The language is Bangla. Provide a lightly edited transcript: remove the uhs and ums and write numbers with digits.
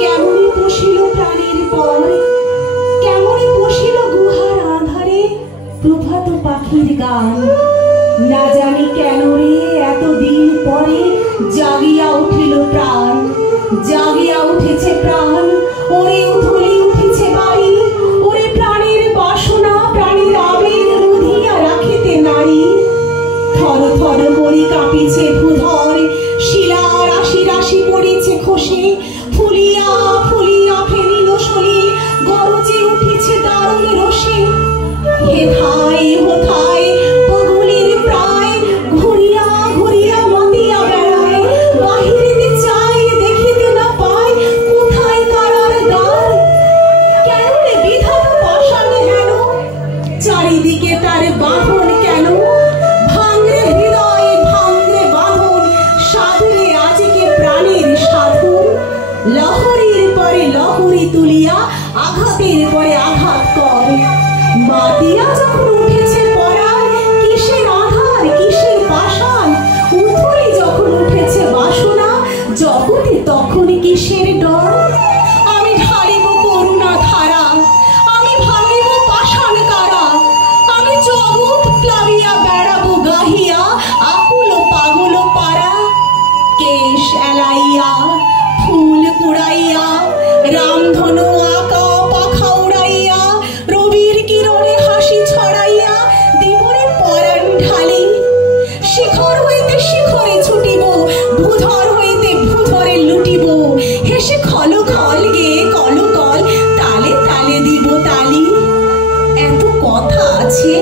কেমনি বসিল প্রাণের পর, কেমনি বসিল গুহার আধারে প্রভাত পাখির গান। না জানি কেন রে এতদিন পরে জাগিয়া উঠিল প্রাণ, জাগিয়া উঠেছে প্রাণ। ওরে উথলি উঠেছে বাড়ি, ওরে প্রাণের বাসনা প্রাণের আবেগ রুধিয়া রাখিতে নারী। থর থর করি কাঁপিছে ভূধর, শিলা রাশি রাশি পড়েছে খসে, ফুলিয়া ফুলিয়া ফেলিল সলিল, গরজে উঠেছে দারুণ রসে। হেথায় হোথায় পাগলের প্রায়, ঘুরিয়া ঘুরিয়া মতিয়া বেড়ায়, বাহিরেতে চাই দেখিতে না পায় কোথায় কারার দ্বার। কেন রে বিধাতা পাষাণ হেন, চারিদিকে তার বাঁধন কেন? ভাঙরে হৃদয় ভাঙরে বাঁধন, সাধরে আজকে প্রাণের সাধন। লহরীর পরে লহরী তুলিয়া আঘাতের পরে আঘাত কর। মাতিয়া যখন উঠেছে পরাণ, কিসের আধার কিসের পাষাণ। উথলি যখন উঠেছে বাসনা, জগতে তখন কিসের ডর। আমি ঢালিব করুণা ধারা, আমি ভাঙিব পাষাণ কারা। আমি জগৎ প্লাবিয়া বেড়াবো গাহিয়া, আকুল পাগল পারা। কেশ এলাইয়া ফুল কুড়াইয়া, রামধনু আঁকা পাখা উড়াইয়া, রবির কিরণে হাসি ছড়াইয়া দিবরে পরাণ ঢালি। শিখর হইতে শিখরে ছুটিব, ভূধর হইতে ভূধরে লুটিব। হেসে খল খল গেয়ে কল কল, তালে তালে দিব তালি। এত কথা আছে